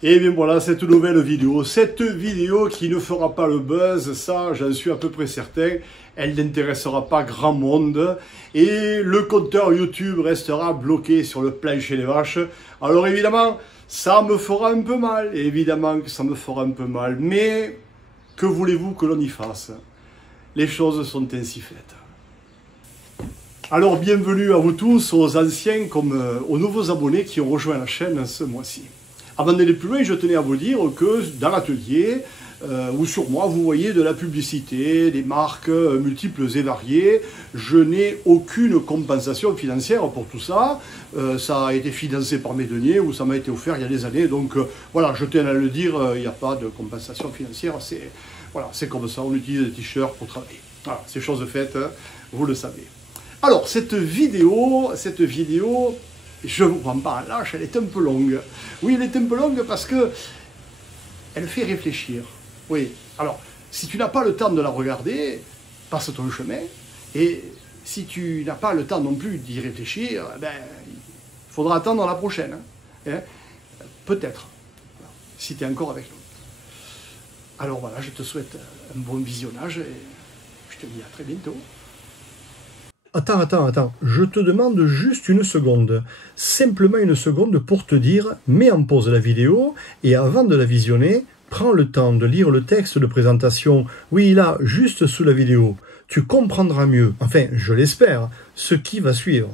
Et bien voilà, cette nouvelle vidéo, qui ne fera pas le buzz, ça j'en suis à peu près certain, elle n'intéressera pas grand monde et le compteur YouTube restera bloqué sur le plancher des vaches. Alors évidemment, ça me fera un peu mal, évidemment que ça me fera un peu mal, mais que voulez-vous que l'on y fasse? Les choses sont ainsi faites. Alors bienvenue à vous tous, aux anciens comme aux nouveaux abonnés qui ont rejoint la chaîne ce mois-ci. Avant d'aller plus loin, je tenais à vous dire que dans l'atelier, ou sur moi, vous voyez de la publicité, des marques multiples et variées. Je n'ai aucune compensation financière pour tout ça. Ça a été financé par mes deniers ou ça m'a été offert il y a des années. Donc voilà, je tiens à le dire, il n'y a pas de compensation financière. C'est comme ça, on utilise des t-shirts pour travailler. Voilà, c'est chose faite, hein, vous le savez. Alors, cette vidéo, je ne vous prends pas en lâche, elle est un peu longue. Oui, elle est un peu longue parce que elle fait réfléchir. Oui, alors, si tu n'as pas le temps de la regarder, passe ton chemin. Et si tu n'as pas le temps non plus d'y réfléchir, ben, il faudra attendre la prochaine. Hein. Peut-être, si tu es encore avec nous. Alors voilà, je te souhaite un bon visionnage et je te dis à très bientôt. Attends, je te demande juste une seconde, simplement une seconde pour te dire, mets en pause la vidéo et avant de la visionner, prends le temps de lire le texte de présentation, oui là, juste sous la vidéo. Tu comprendras mieux, enfin je l'espère, ce qui va suivre.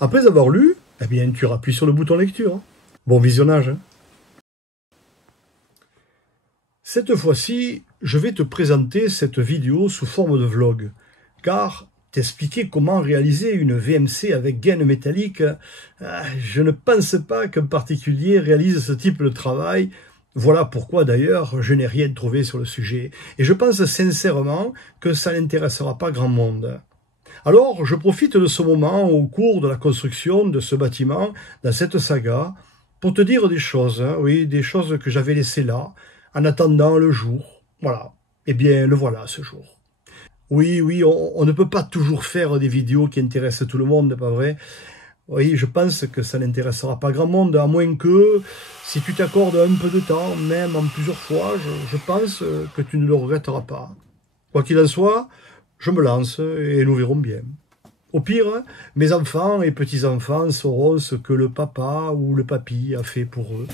Après avoir lu, eh bien tu appuies sur le bouton lecture. Bon visionnage. Cette fois-ci, je vais te présenter cette vidéo sous forme de vlog, car t'expliquer comment réaliser une VMC avec gaine métallique, je ne pense pas qu'un particulier réalise ce type de travail. Voilà pourquoi d'ailleurs je n'ai rien trouvé sur le sujet. Et je pense sincèrement que ça n'intéressera pas grand monde. Alors je profite de ce moment au cours de la construction de ce bâtiment, dans cette saga, pour te dire des choses, hein, oui, des choses que j'avais laissées là, en attendant le jour. Voilà, eh bien le voilà ce jour. Oui, on ne peut pas toujours faire des vidéos qui intéressent tout le monde, pas vrai? Oui, je pense que ça n'intéressera pas grand monde, à moins que, si tu t'accordes un peu de temps, même en plusieurs fois, je pense que tu ne le regretteras pas. Quoi qu'il en soit, je me lance et nous verrons bien. Au pire, mes enfants et petits-enfants sauront ce que le papa ou le papy a fait pour eux.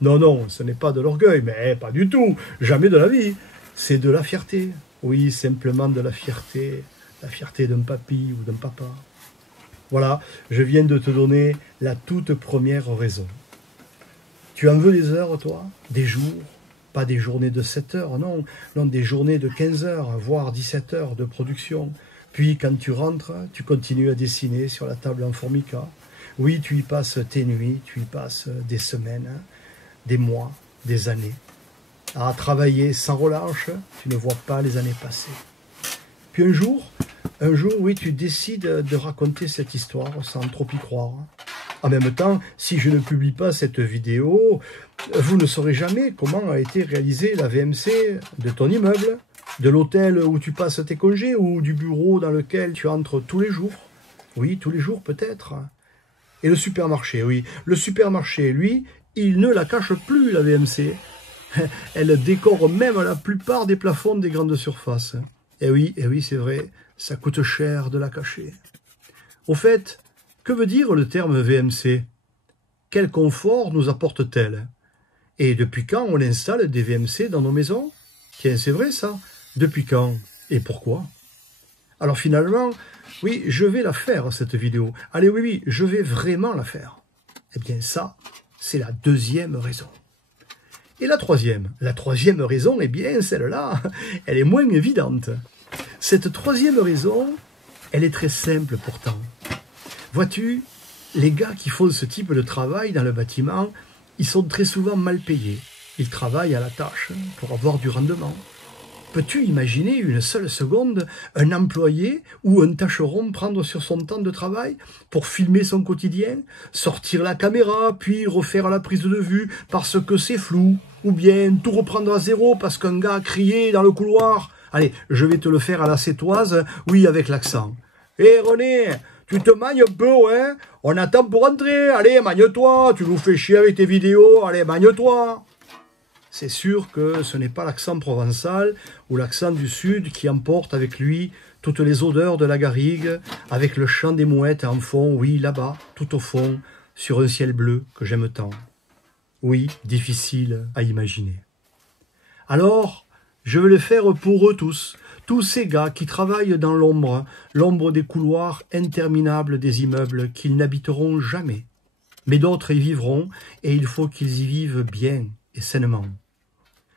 Non, ce n'est pas de l'orgueil, mais pas du tout, jamais de la vie. C'est de la fierté. Oui, simplement de la fierté d'un papy ou d'un papa. Voilà, je viens de te donner la toute première raison. Tu en veux des heures, toi? Des jours? Pas des journées de 7 heures, non, des journées de 15 heures, voire 17 heures de production. Puis, quand tu rentres, tu continues à dessiner sur la table en formica. Oui, tu y passes tes nuits, tu y passes des semaines, des mois, des années. À travailler sans relâche, tu ne vois pas les années passer. Puis un jour, oui, tu décides de raconter cette histoire sans trop y croire. En même temps, si je ne publie pas cette vidéo, vous ne saurez jamais comment a été réalisée la VMC de ton immeuble, de l'hôtel où tu passes tes congés ou du bureau dans lequel tu entres tous les jours. Oui, tous les jours peut-être. Et le supermarché, oui, le supermarché, lui, il ne la cache plus, la VMC. Elle décore même la plupart des plafonds des grandes surfaces. Et oui, c'est vrai, ça coûte cher de la cacher. Au fait, que veut dire le terme VMC? Quel confort nous apporte-t-elle? Et depuis quand on installe des VMC dans nos maisons? Tiens, c'est vrai ça. Depuis quand? Et pourquoi? Alors finalement, oui, je vais la faire cette vidéo. Allez, oui, je vais vraiment la faire. Eh bien ça, c'est la deuxième raison. Et la troisième raison, eh bien, celle-là, elle est moins évidente. Cette troisième raison, elle est très simple pourtant. Vois-tu, les gars qui font ce type de travail dans le bâtiment, ils sont très souvent mal payés. Ils travaillent à la tâche pour avoir du rendement. Peux-tu imaginer une seule seconde un employé ou un tâcheron prendre sur son temps de travail pour filmer son quotidien, sortir la caméra, puis refaire la prise de vue parce que c'est flou, ou bien tout reprendre à zéro parce qu'un gars a crié dans le couloir? Allez, je vais te le faire à la sétoise, oui, avec l'accent. Hé René, tu te magnes un peu, hein? On attend pour entrer, allez, magne-toi, tu nous fais chier avec tes vidéos, allez, magne-toi. C'est sûr que ce n'est pas l'accent provençal ou l'accent du sud qui emporte avec lui toutes les odeurs de la garrigue, avec le chant des mouettes en fond, oui, là-bas, tout au fond, sur un ciel bleu que j'aime tant. Oui, difficile à imaginer. Alors, je vais le faire pour eux tous ces gars qui travaillent dans l'ombre, l'ombre des couloirs interminables des immeubles qu'ils n'habiteront jamais. Mais d'autres y vivront, et il faut qu'ils y vivent bien et sainement.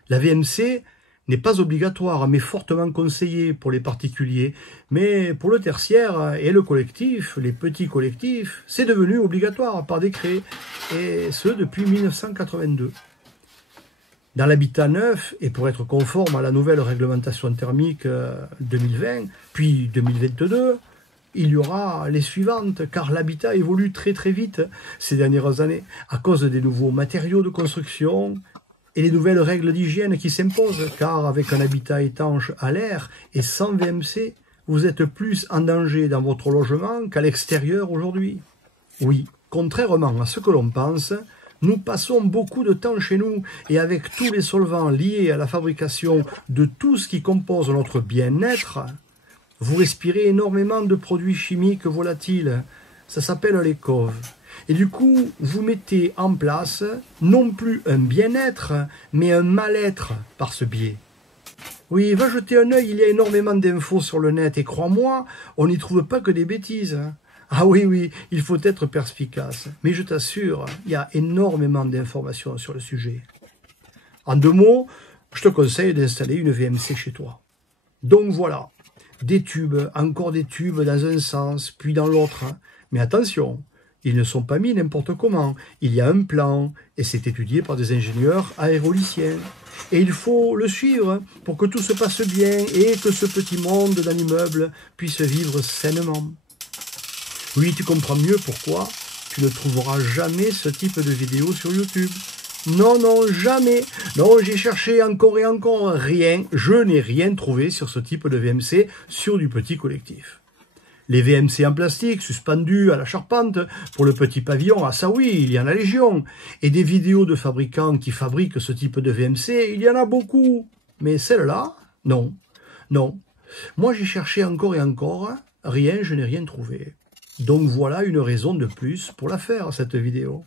La VMC n'est pas obligatoire, mais fortement conseillée pour les particuliers. Mais pour le tertiaire et le collectif, les petits collectifs, c'est devenu obligatoire par décret, et ce depuis 1982. Dans l'habitat neuf, et pour être conforme à la nouvelle réglementation thermique 2020, puis 2022, il y aura les suivantes, car l'habitat évolue très très vite ces dernières années, à cause des nouveaux matériaux de construction et les nouvelles règles d'hygiène qui s'imposent, car avec un habitat étanche à l'air et sans VMC, vous êtes plus en danger dans votre logement qu'à l'extérieur aujourd'hui. Oui, contrairement à ce que l'on pense, nous passons beaucoup de temps chez nous et avec tous les solvants liés à la fabrication de tout ce qui compose notre bien-être, vous respirez énormément de produits chimiques volatiles. Ça s'appelle les COV. Et du coup, vous mettez en place non plus un bien-être, mais un mal-être par ce biais. Oui, va jeter un œil, il y a énormément d'infos sur le net et crois-moi, on n'y trouve pas que des bêtises. Ah oui, il faut être perspicace. Mais je t'assure, il y a énormément d'informations sur le sujet. En 2 mots, je te conseille d'installer une VMC chez toi. Donc voilà, des tubes, encore des tubes dans un sens, puis dans l'autre. Mais attention, ils ne sont pas mis n'importe comment. Il y a un plan, et c'est étudié par des ingénieurs aéroliciens. Et il faut le suivre pour que tout se passe bien et que ce petit monde dans l'immeuble puisse vivre sainement. Oui, tu comprends mieux pourquoi tu ne trouveras jamais ce type de vidéo sur YouTube. Non, jamais. Non, j'ai cherché encore et encore, rien. Je n'ai rien trouvé sur ce type de VMC sur du petit collectif. Les VMC en plastique suspendus à la charpente pour le petit pavillon, ah ça oui, il y en a légion. Et des vidéos de fabricants qui fabriquent ce type de VMC, il y en a beaucoup. Mais celle-là, non. Moi j'ai cherché encore et encore, rien, je n'ai rien trouvé. Donc voilà une raison de plus pour la faire, cette vidéo.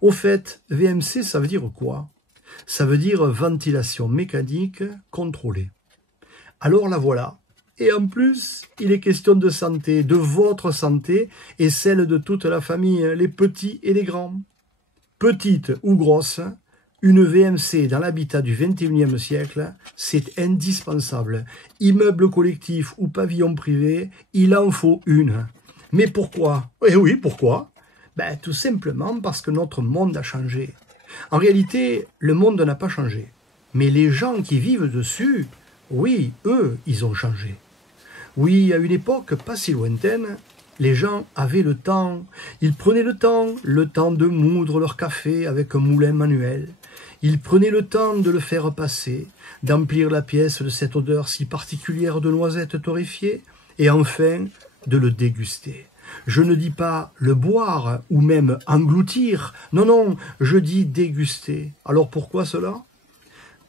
Au fait, VMC, ça veut dire quoi? Ça veut dire ventilation mécanique contrôlée. Alors la voilà. Et en plus, il est question de santé, de votre santé et celle de toute la famille, les petits et les grands. Petite ou grosse, une VMC dans l'habitat du XXIe siècle, c'est indispensable. Immeuble collectif ou pavillon privé, il en faut une. Mais pourquoi? Eh oui, pourquoi? Tout simplement parce que notre monde a changé. En réalité, le monde n'a pas changé. Mais les gens qui vivent dessus, oui, eux, ils ont changé. Oui, à une époque pas si lointaine, les gens avaient le temps. Ils prenaient le temps de moudre leur café avec un moulin manuel. Ils prenaient le temps de le faire passer, d'emplir la pièce de cette odeur si particulière de noisettes torréfiées, et enfin, de le déguster. Je ne dis pas le boire ou même engloutir. Non, je dis déguster. Alors pourquoi cela?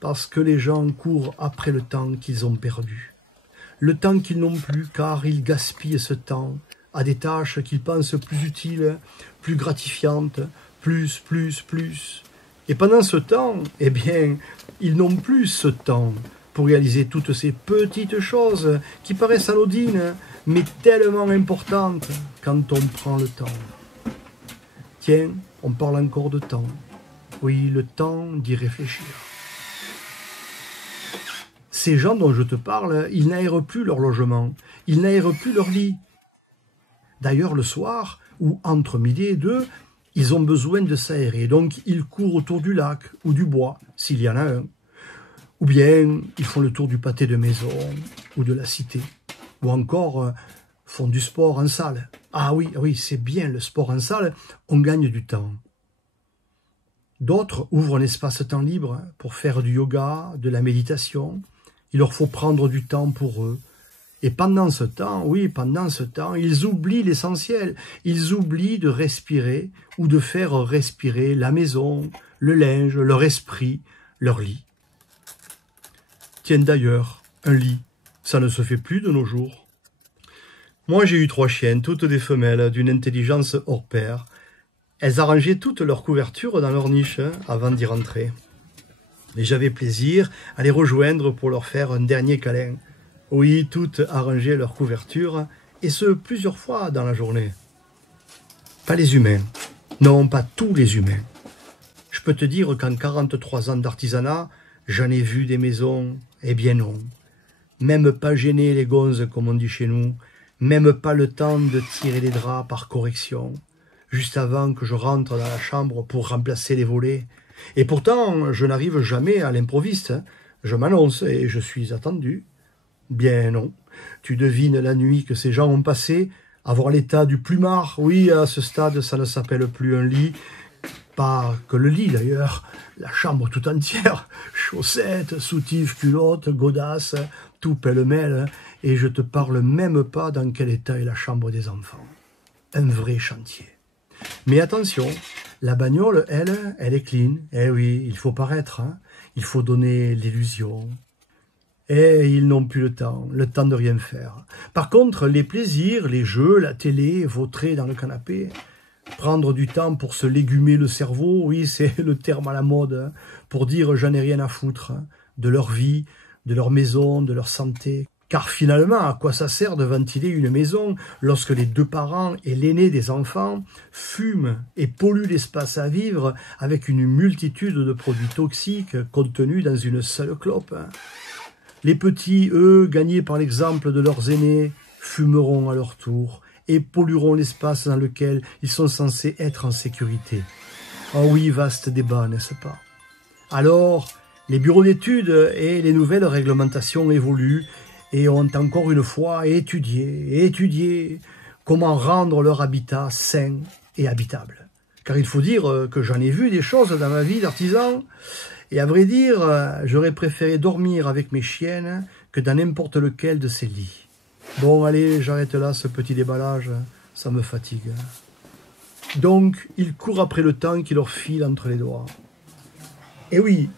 Parce que les gens courent après le temps qu'ils ont perdu. Le temps qu'ils n'ont plus, car ils gaspillent ce temps à des tâches qu'ils pensent plus utiles, plus gratifiantes, plus. Et pendant ce temps, eh bien, ils n'ont plus ce temps pour réaliser toutes ces petites choses qui paraissent anodines, mais tellement importantes quand on prend le temps. Tiens, on parle encore de temps. Oui, le temps d'y réfléchir. Ces gens dont je te parle, ils n'aèrent plus leur logement, ils n'aèrent plus leur lit. D'ailleurs, le soir, ou entre midi et 2, ils ont besoin de s'aérer, donc ils courent autour du lac ou du bois, s'il y en a un. Ou bien, ils font le tour du pâté de maison ou de la cité. Ou encore, font du sport en salle. Ah oui, c'est bien, le sport en salle, on gagne du temps. D'autres ouvrent un espace-temps libre pour faire du yoga, de la méditation. Il leur faut prendre du temps pour eux. Et pendant ce temps, ils oublient l'essentiel. Ils oublient de respirer ou de faire respirer la maison, le linge, leur esprit, leur lit. Tiens d'ailleurs, un lit, ça ne se fait plus de nos jours. Moi j'ai eu 3 chiennes, toutes des femelles, d'une intelligence hors pair. Elles arrangeaient toutes leurs couvertures dans leur niche avant d'y rentrer. Et j'avais plaisir à les rejoindre pour leur faire un dernier câlin. Oui, toutes arrangeaient leurs couvertures, et ce plusieurs fois dans la journée. Pas les humains. Non, pas tous les humains. Je peux te dire qu'en 43 ans d'artisanat, j'en ai vu des maisons, eh bien non. Même pas gêner les gonzes, comme on dit chez nous, même pas le temps de tirer les draps par correction, juste avant que je rentre dans la chambre pour remplacer les volets. Et pourtant, je n'arrive jamais à l'improviste. Je m'annonce et je suis attendu. Bien non. Tu devines la nuit que ces gens ont passé à voir l'état du plumard. Oui, à ce stade, ça ne s'appelle plus un lit. Pas que le lit d'ailleurs, la chambre tout entière. Chaussettes, soutifs, culottes, godasses, tout pêle-mêle. Et je te parle même pas dans quel état est la chambre des enfants. Un vrai chantier. Mais attention, la bagnole, elle est clean. Eh oui, il faut paraître, hein. Il faut donner l'illusion. Et ils n'ont plus le temps de rien faire. Par contre, les plaisirs, les jeux, la télé, vautrer dans le canapé, prendre du temps pour se légumer le cerveau, oui, c'est le terme à la mode, hein, pour dire j'en ai rien à foutre, hein, de leur vie, de leur maison, de leur santé. Car finalement, à quoi ça sert de ventiler une maison lorsque les 2 parents et l'aîné des enfants fument et polluent l'espace à vivre avec une multitude de produits toxiques contenus dans une seule clope, hein. Les petits, eux, gagnés par l'exemple de leurs aînés, fumeront à leur tour et pollueront l'espace dans lequel ils sont censés être en sécurité. Oh oui, vaste débat, n'est-ce pas? Alors, les bureaux d'études et les nouvelles réglementations évoluent et ont encore une fois étudié comment rendre leur habitat sain et habitable. Car il faut dire que j'en ai vu des choses dans ma vie d'artisan. Et à vrai dire, j'aurais préféré dormir avec mes chiennes que dans n'importe lequel de ces lits. Bon, allez, j'arrête là ce petit déballage, ça me fatigue. Donc, ils courent après le temps qui leur file entre les doigts. Eh oui,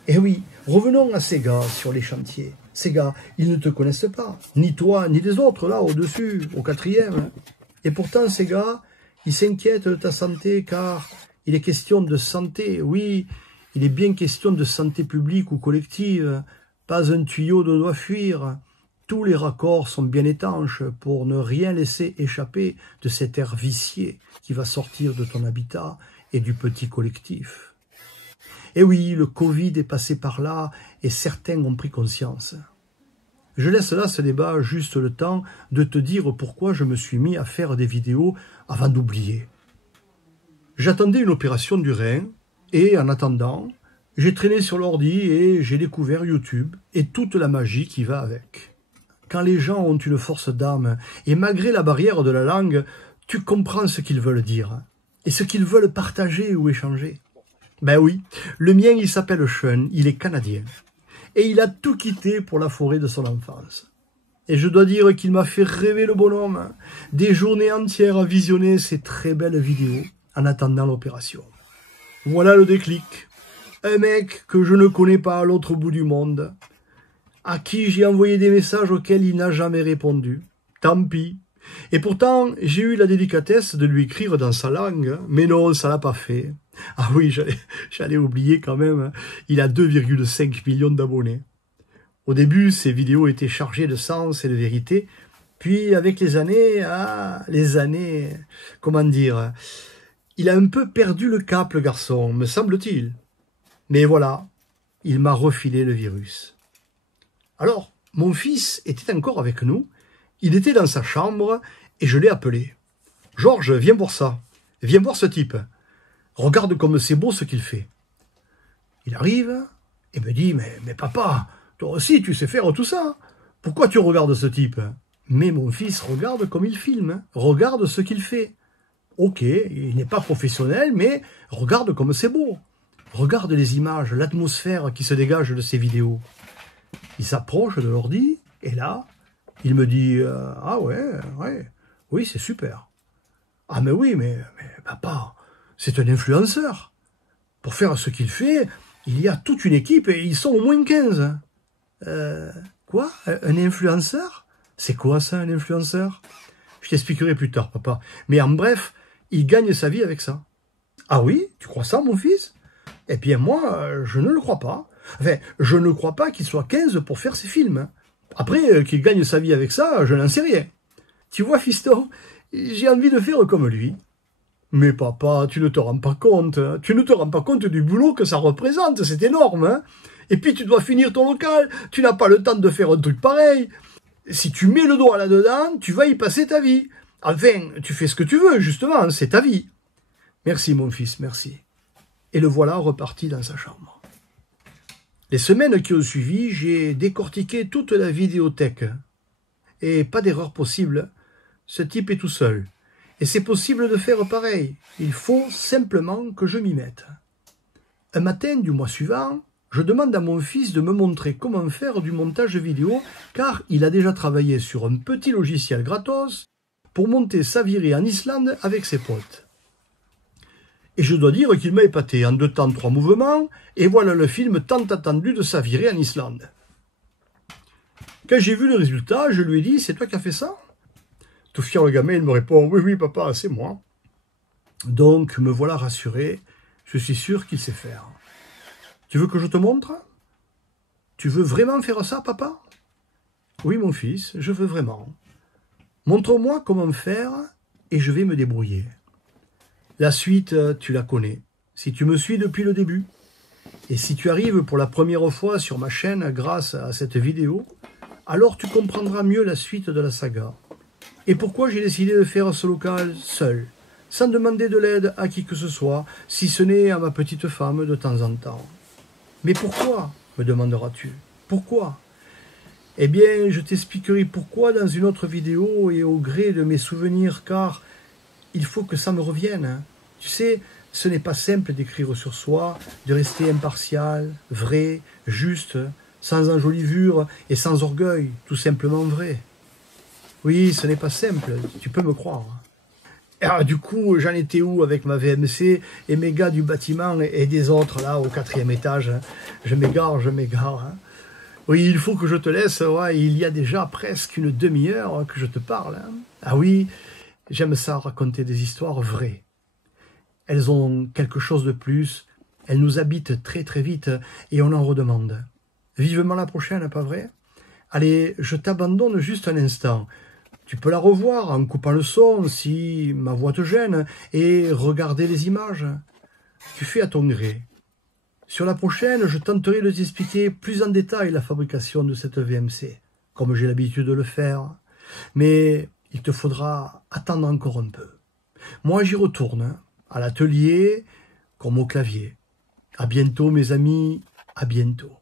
revenons à ces gars sur les chantiers. Ces gars, ils ne te connaissent pas, ni toi, ni les autres, là, au-dessus, au 4e. Et pourtant, ces gars, ils s'inquiètent de ta santé, car il est question de santé, oui. Il est bien question de santé publique ou collective, pas un tuyau ne doit fuir. Tous les raccords sont bien étanches pour ne rien laisser échapper de cet air vicié qui va sortir de ton habitat et du petit collectif. Et oui, le Covid est passé par là et certains ont pris conscience. Je laisse là ce débat juste le temps de te dire pourquoi je me suis mis à faire des vidéos avant d'oublier. J'attendais une opération du rein. Et en attendant, j'ai traîné sur l'ordi et j'ai découvert YouTube et toute la magie qui va avec. Quand les gens ont une force d'âme et malgré la barrière de la langue, tu comprends ce qu'ils veulent dire et ce qu'ils veulent partager ou échanger. Ben oui, le mien il s'appelle Sean, il est canadien et il a tout quitté pour la forêt de son enfance. Et je dois dire qu'il m'a fait rêver le bonhomme, des journées entières à visionner ces très belles vidéos en attendant l'opération. Voilà le déclic. Un mec que je ne connais pas à l'autre bout du monde, à qui j'ai envoyé des messages auxquels il n'a jamais répondu. Tant pis. Et pourtant, j'ai eu la délicatesse de lui écrire dans sa langue, mais non, ça l'a pas fait. Ah oui, j'allais oublier quand même, il a 2,5 millions d'abonnés. Au début, ses vidéos étaient chargées de sens et de vérité, puis avec les années, comment dire... Il a un peu perdu le cap, le garçon, me semble-t-il. Mais voilà, il m'a refilé le virus. Alors, mon fils était encore avec nous, il était dans sa chambre et je l'ai appelé. « Georges, viens voir ça, viens voir ce type. Regarde comme c'est beau ce qu'il fait. » Il arrive et me dit « Mais papa, toi aussi tu sais faire tout ça. Pourquoi tu regardes ce type ?» Mais mon fils regarde comme il filme, regarde ce qu'il fait. Ok, il n'est pas professionnel, mais regarde comme c'est beau. Regarde les images, l'atmosphère qui se dégage de ces vidéos. Il s'approche de l'ordi, et là, il me dit « Ah ouais, oui, c'est super. » « Ah mais oui, mais papa, c'est un influenceur. Pour faire ce qu'il fait, Il y a toute une équipe et ils sont au moins 15. Quoi? Un influenceur? C'est quoi ça, un influenceur? Je t'expliquerai plus tard, papa. Mais en bref, il gagne sa vie avec ça. Ah oui? Tu crois ça, mon fils? Eh bien, moi, je ne le crois pas. Enfin, je ne crois pas qu'il soit 15 pour faire ses films. Après, qu'il gagne sa vie avec ça, je n'en sais rien. Tu vois, fiston, j'ai envie de faire comme lui. Mais papa, tu ne te rends pas compte. Tu ne te rends pas compte du boulot que ça représente. C'est énorme, hein? Et puis, tu dois finir ton local. Tu n'as pas le temps de faire un truc pareil. Si tu mets le doigt là-dedans, tu vas y passer ta vie. Enfin, tu fais ce que tu veux, justement, c'est ta vie. Merci, mon fils, merci. Et le voilà reparti dans sa chambre. Les semaines qui ont suivi, j'ai décortiqué toute la vidéothèque. Et pas d'erreur possible. Ce type est tout seul. Et c'est possible de faire pareil. Il faut simplement que je m'y mette. Un matin du mois suivant, je demande à mon fils de me montrer comment faire du montage vidéo, car il a déjà travaillé sur un petit logiciel gratos pour monter sa virée en Islande avec ses potes. Et je dois dire qu'il m'a épaté en 2 temps 3 mouvements, et voilà le film tant attendu de sa virée en Islande. Quand j'ai vu le résultat, je lui ai dit « C'est toi qui as fait ça ?» Tout fier, le gamin, il me répond « Oui, oui, papa, c'est moi. » Donc, me voilà rassuré, je suis sûr qu'il sait faire. Tu veux que je te montre? Tu veux vraiment faire ça, papa? Oui, mon fils, je veux vraiment. Montre-moi comment faire et je vais me débrouiller. La suite, tu la connais, si tu me suis depuis le début. Et si tu arrives pour la première fois sur ma chaîne grâce à cette vidéo, alors tu comprendras mieux la suite de la saga. Et pourquoi j'ai décidé de faire ce local seul, sans demander de l'aide à qui que ce soit, si ce n'est à ma petite femme de temps en temps. Mais pourquoi, me demanderas-tu? Pourquoi? Eh bien, je t'expliquerai pourquoi dans une autre vidéo et au gré de mes souvenirs, car il faut que ça me revienne. Tu sais, ce n'est pas simple d'écrire sur soi, de rester impartial, vrai, juste, sans enjolivure et sans orgueil, tout simplement vrai. Oui, ce n'est pas simple, tu peux me croire. Ah, du coup, j'en étais où avec ma VMC et mes gars du bâtiment et des autres là au 4e étage? Je m'égare, je m'égare. Hein. Oui, il faut que je te laisse, ouais, il y a déjà presque une demi-heure que je te parle. Hein. Ah oui, j'aime ça, raconter des histoires vraies. Elles ont quelque chose de plus, elles nous habitent très très vite et on en redemande. Vivement la prochaine, pas vrai? Allez, je t'abandonne juste un instant. Tu peux la revoir en coupant le son si ma voix te gêne et regarder les images. Tu fais à ton gré. Sur la prochaine, je tenterai de t'expliquer plus en détail la fabrication de cette VMC, comme j'ai l'habitude de le faire. Mais il te faudra attendre encore un peu. Moi, j'y retourne, à l'atelier comme au clavier. À bientôt, mes amis, à bientôt.